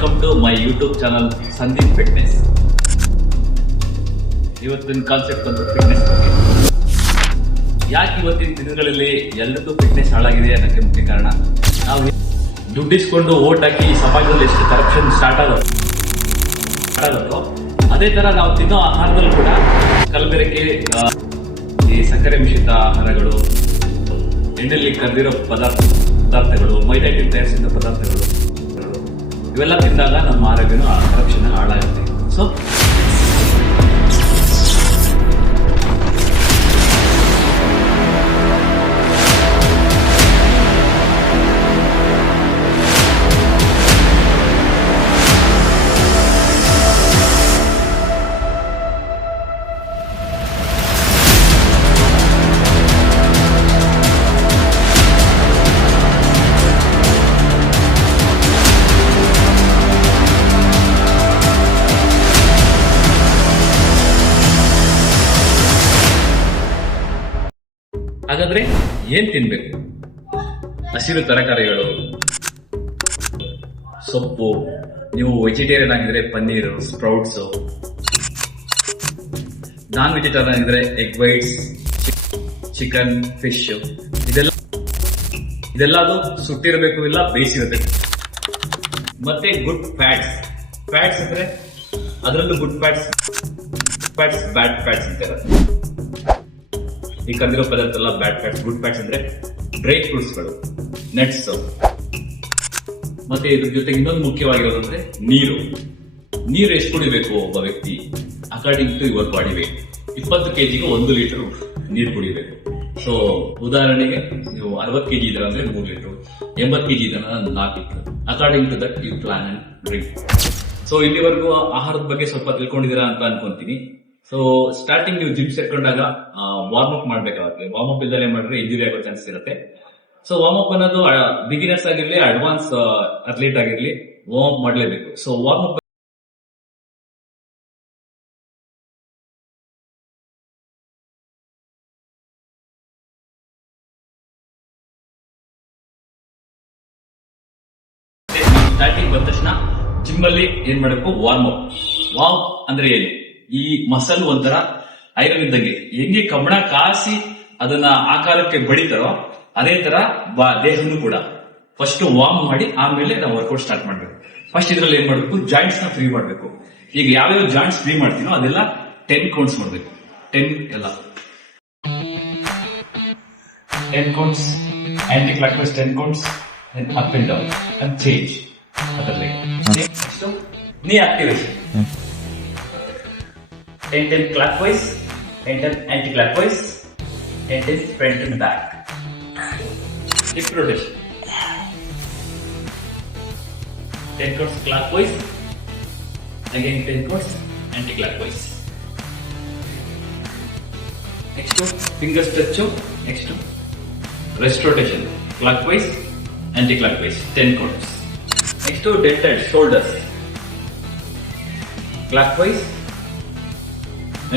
Welcome to my YouTube channel Sandeep fitness. ಇವತ್ತಿನ concept ಒಂದು fitness ಬಗ್ಗೆ. ಯಾಕೆ ಇವತ್ತಿನ ದಿನಗಳಲ್ಲಿ ಎಲ್ರಿಗೂ ಫಿಟ್ನೆಸ್ ಹಾಳಾಗಿದೆ ಅನ್ನೋಕ್ಕೆ ಮುಖ್ಯ ಕಾರಣ ನಾವು ದುಡ್ಡಿಸ್ಕೊಂಡು ಓಟ್ ಹಾಕಿ ಸಮಾಜದಲ್ಲಿ ಎಷ್ಟು ಕರಪ್ಷನ್ ಸ್ಟಾರ್ಟ್ ಆಗೋದು ಅದೇ ತರ ನಾವು ತಿನ್ನೋ ಆಹಾರದಲ್ಲೂ ಕೂಡ ಕಲಬೆರಕೆ, ಈ ಸಕ್ಕರೆ ಮಿಶ್ರಿತ ಆಹಾರಗಳು, ಎಣ್ಣೆಯಲ್ಲಿ ಕರೆದಿರೋ ಪದಾರ್ಥಗಳು, ಮೈದಾದಿಂದ ತಯಾರಿಸಿದ ಪದಾರ್ಥಗಳು ಇವೆಲ್ಲ ತಿಂದಾಗ ನಮ್ಮ ಆರೋಗ್ಯನೂ ಕರಪ್ಷನ್ ಹಾಳಾಗುತ್ತೆ. ಸೊ ಹಾಗಾದ್ರೆ ಏನ್ ತಿನ್ಬೇಕು? ಹಸಿರು ತರಕಾರಿಗಳು, ಸೊಪ್ಪು, ನೀವು ವೆಜಿಟೇರಿಯನ್ ಆಗಿದ್ರೆ ಪನ್ನೀರು, ಸ್ಪ್ರೌಟ್ಸ್, ನಾನ್ ವೆಜಿಟೇರಿಯನ್ ಆಗಿದ್ರೆ ಎಗ್ ವೈಟ್ಸ್, ಚಿಕನ್, ಫಿಶ್, ಇದೆಲ್ಲ ಅದು ಸುಟ್ಟಿರಬೇಕು, ಇಲ್ಲ ಬೇಯಿಸಿರಬೇಕು. ಮತ್ತೆ ಗುಡ್ ಫ್ಯಾಟ್ಸ್ ಅಂದ್ರೆ ಅದರಲ್ಲೂ ಗುಡ್ ಫ್ಯಾಟ್ಸ್, ಬ್ಯಾಡ್ ಫ್ಯಾಟ್ಸ್ ಅಂತಾರೆ. ಈ ಕಂದಿರೋ ಪದಾರ್ಥ ಎಲ್ಲ ಬ್ಯಾಡ್ ಫ್ಯಾಟ್ಸ್. ಗುಡ್ ಫ್ಯಾಟ್ಸ್ ಅಂದ್ರೆ ಡ್ರೈ ಫ್ರೂಟ್ಸ್ಗಳು, ನಟ್ಸ್. ಮತ್ತೆ ಇದ್ರ ಜೊತೆಗೆ ಇನ್ನೊಂದು ಮುಖ್ಯವಾಗಿರೋದು ಅಂದ್ರೆ ನೀರು ಎಷ್ಟು ಕುಡಿಬೇಕು ಒಬ್ಬ ವ್ಯಕ್ತಿ according to your body weight. 20 kg 1 litre ನೀರು ಕುಡಿಬೇಕು. ಸೊ ಉದಾಹರಣೆಗೆ ನೀವು 60 kg ಇದ್ರೆ ಅಂದ್ರೆ 3 ಲೀಟರ್, 80 kg ಇದ್ರೆ 4 litre. According to that you plan and drink. So ಇಲ್ಲಿವರೆಗೂ ಆಹಾರದ ಬಗ್ಗೆ ಸ್ವಲ್ಪ ತಿಳ್ಕೊಂಡಿದ್ದೀರಾ ಅಂತ ಅನ್ಕೊಂತೀನಿ. ಸೊ ಸ್ಟಾರ್ಟಿಂಗ್ ನೀವು ಜಿಮ್ ಸೇರ್ಕೊಂಡಾಗ ವಾರ್ಮ್ ಅಪ್ ಮಾಡ್ಬೇಕಾಗುತ್ತೆ. ವಾರ್ಮ್ ಅಪ್ ಇಲ್ದಲೇ ಮಾಡಿದ್ರೆ ಇಂಜುರಿ ಆಗೋ ಚಾನ್ಸಸ್ ಇರುತ್ತೆ. ಸೊ ವಾರ್ಮ್ ಅಪ್ ಅನ್ನೋದು ಬಿಗಿನರ್ಸ್ ಆಗಿರ್ಲಿ, ಅಡ್ವಾನ್ಸ್ ಅಥ್ಲೀಟ್ ಆಗಿರ್ಲಿ, ವಾರ್ಮ್ ಅಪ್ ಮಾಡಲೇಬೇಕು. ಸೊ ವಾರ್ಮ್ ಅಪ್ ಸ್ಟಾರ್ಟಿಂಗ್ ಬಂದ ತಕ್ಷಣ ಜಿಮ್ ಅಲ್ಲಿ ಏನ್ ಮಾಡಬೇಕು? ವಾರ್ಮ್ ಅಪ್ ಅಂದ್ರೆ ಏನು? ಈ ಮಸಲ್ ಒಂಥರ ಐರನ್ ಇದ್ದಂಗೆ, ಹೆಂಗೆ ಕಬ್ಬಣ ಕಾಸಿ ಅದನ್ನ ಆಕಾರಕ್ಕೆ ಬಡಿತಾರೋ ಅದೇ ತರ ದೇಹನೂ ಕೂಡ ಫಸ್ಟ್ ವಾರ್ಮ್ ಮಾಡಿ ಆಮೇಲೆ ನಾವು ವರ್ಕೌಟ್ ಸ್ಟಾರ್ಟ್ ಮಾಡ್ಬೇಕು. ಫಸ್ಟ್ ಇದ್ರಲ್ಲಿ ಏನ್ ಮಾಡ್ಬೇಕು? ಜಾಯಿಂಟ್ಸ್ ನ ಫ್ರೀ ಮಾಡ್ಬೇಕು. ಈಗ ಯಾವ್ಯಾವ ಜಾಯಿಂಟ್ಸ್ ಫ್ರೀ ಮಾಡ್ತೀನೋ ಅದೆಲ್ಲ 10 ಕೌಂಟ್ಸ್ ಮಾಡ್ಬೇಕು. 10 ಎಲ್ಲ 10 counts, anti clockwise 10 counts, up and down and change. ಅದರಲ್ಲಿ knee activation 10 clockwise, 10 anti-clockwise, 10 front and back. Hip rotation. 10 counts clockwise, again 10 counts anti-clockwise. Next to fingers touch. Next to wrist rotation, clockwise, anti-clockwise, 10 counts. Next to dented shoulders, clockwise,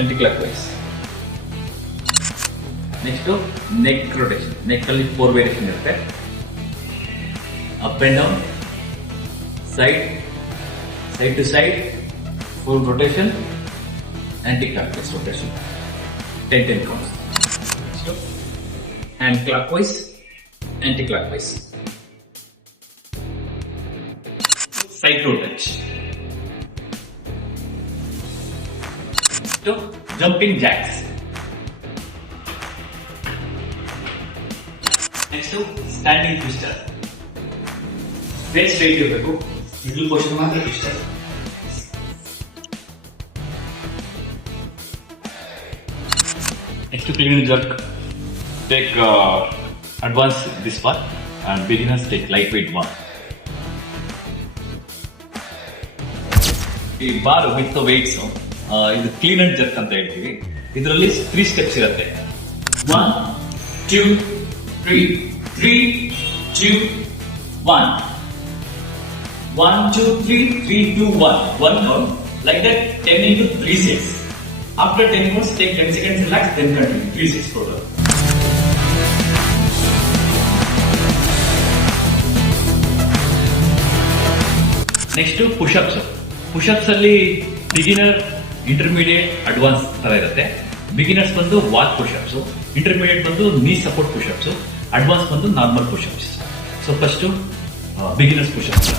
anti-clockwise. Next to neck rotation. Neck ಅಲ್ಲಿ 4 variation ಇರುತ್ತೆ. Up and down, side to side, full rotation, anti-clockwise rotation. 10 counts. Next to hand clockwise, anti-clockwise. Side toe touch. To jumping jacks. Next to standing twister. Face straight ಇರಬೇಕು, middle portion ಮಾತ್ರ twister. Next to clean and jerk. Take advance this part and beginners take lightweight one. ಈ bar with weights ಇದು clean and jerk ಅಂತ ಹೇಳ್ತೀವಿ. ಇದರಲ್ಲಿ 3 steps ಇರುತ್ತೆ. 1 2 3 3 2 1 1 2 3 3 2 1 count like that 10 into 3 sets. After 10 counts take 10 seconds relax, then continue 3 sets total. Next pushups. Pushups ಅಲ್ಲಿ beginner, intermediate, advance ತರ ಇರುತ್ತೆ. Beginners ಬಂದು ವಾಲ್ ಪುಷಪ್ಸ್, ಇಂಟರ್ಮೀಡಿಯೇಟ್ ಬಂದು ನೀ ಸಪೋರ್ಟ್ ಪುಷಪ್ಸ್, ಅಡ್ವಾನ್ಸ್ ಬಂದು normal pushups. So first beginners pushups.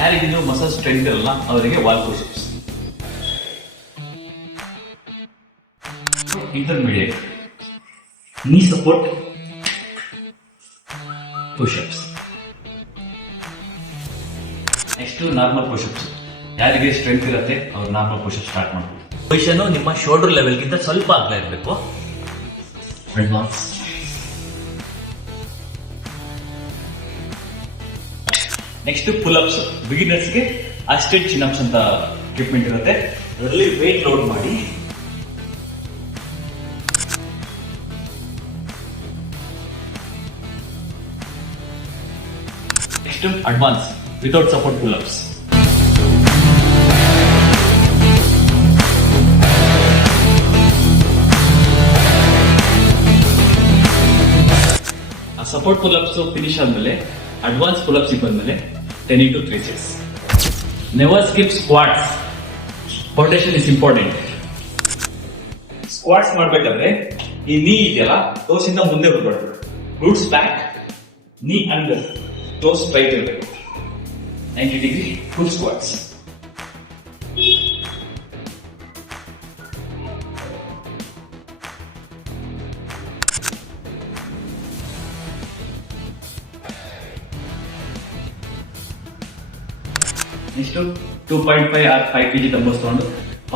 ಯಾರಿಗಿನ್ನೂ muscle strength ಇರಲ್ಲ ಅವರಿಗೆ wall pushups. Intermediate knee support pushups. Next normal pushups. ಯಾರಿಗೆ ಸ್ಟ್ರೆಂತ್ ಇರುತ್ತೆ ಅವ್ರು ನಾರ್ಮಲ್ ಪುಷಪ್ ಸ್ಟಾರ್ಟ್ ಮಾಡ್ಬೋದು. ಪೊಸಿಷನ್ ನಿಮ್ಮ ಶೋಲ್ಡರ್ ಲೆವೆಲ್ಗಿಂತ ಸ್ವಲ್ಪ ಅಗಲ ಇರಬೇಕು. ಅಡ್ವಾನ್ಸ್. Next pullups. ಬಿಗಿನರ್ಸ್ಗೆ ಅಸ್ಟೆಡ್ ಚಿನ್ಅಪ್ಸ್ ಅಂತ ಎಕ್ವಿಪ್ಮೆಂಟ್ ಇರುತ್ತೆ. ಅದರಲ್ಲಿ ವೇಟ್ ಲೋಡ್ ಮಾಡಿ next advance without support pull-ups. Support pull-ups finish ಆದ್ಮೇಲೆ ಅಡ್ವಾನ್ಸ್ ಪುಲ್ಅಪ್ಸ್ ಬಂದ್ಮೇಲೆ 10 into 3 sets. Never skip squats. Rotation is important. Squats ಮಾಡ್ಬೇಕಾದ್ರೆ ಈ ನೀ ಇದೆಯಲ್ಲ ಟೋಸ್ ಇಂದ ಮುಂದೆ ಹೋಗ್ಬಾರ್ದು. ರೂಟ್ಸ್ ಬ್ಯಾಕ್, ನೀ ಅಂಡರ್, ಟೋಸ್ ಸ್ಟ್ರೈಟ್ ಇರಬೇಕು. 90 degree full squats. Next 2.5 or 5 kg dumbbells ತಗೊಂಡು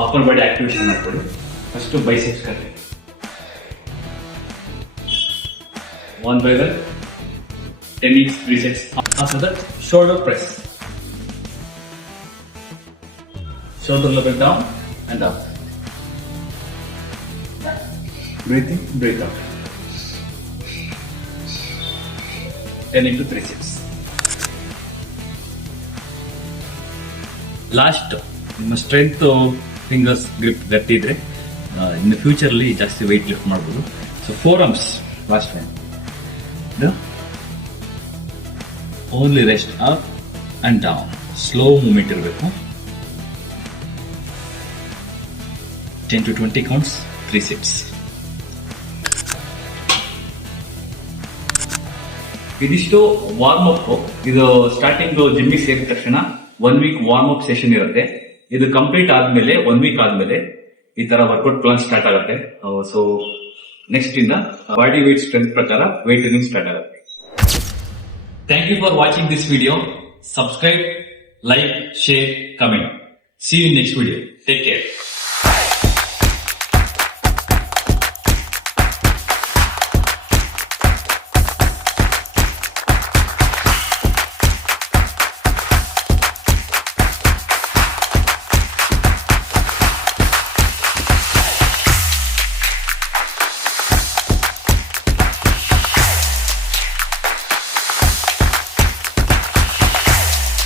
ಅಪ್ಪರ್ ಬಾಡಿ ಆಕ್ಟಿವೇಶನ್ ಮಾಡ್ಕೊಳ್ಳಿ. ಫಸ್ಟ್ ಬೈಸೆಪ್ಸ್ ಕಟ್ಟಿ 1 by 1 10 each 3 sets. After that shoulder press. Shoulder level down and up. Breathe in, breathe out. 10 into 3 sets. Last ನಿಮ್ಮ strength fingers grip ಗಟ್ಟಿ ಇದ್ರೆ in future ಅಲ್ಲಿ ಜಾಸ್ತಿ weight lift ಮಾಡಬಹುದು. So 4 arms last time. Only rest up and down. Slow movement ಇರಬೇಕು. 10 to 20 counts, 3 sets. ಇದಿಷ್ಟು warm up. ಇದು starting ಜಿಮ್ಮಿಗೆ ಸೇರಿದ ತಕ್ಷಣ 1 week ವಾರ್ಮ್ ಅಪ್ ಸೆಷನ್ ಇರುತ್ತೆ. ಇದು ಕಂಪ್ಲೀಟ್ ಆದ್ಮೇಲೆ 1 week ಆದ್ಮೇಲೆ ಈ ತರ ವರ್ಕೌಟ್ ಪ್ಲಾನ್ ಸ್ಟಾರ್ಟ್ ಆಗುತ್ತೆ. ಸೊ ನೆಕ್ಸ್ಟ್ ಇಂದ ಬಾಡಿ ವೇಟ್ ಸ್ಟ್ರೆಂತ್ ಪ್ರಕಾರ ವೇಟ್ ಟ್ರೈನಿಂಗ್ ಸ್ಟಾರ್ಟ್ ಆಗುತ್ತೆ. Thank you for watching this video. Subscribe, like, share, comment. See you in next video. Take care.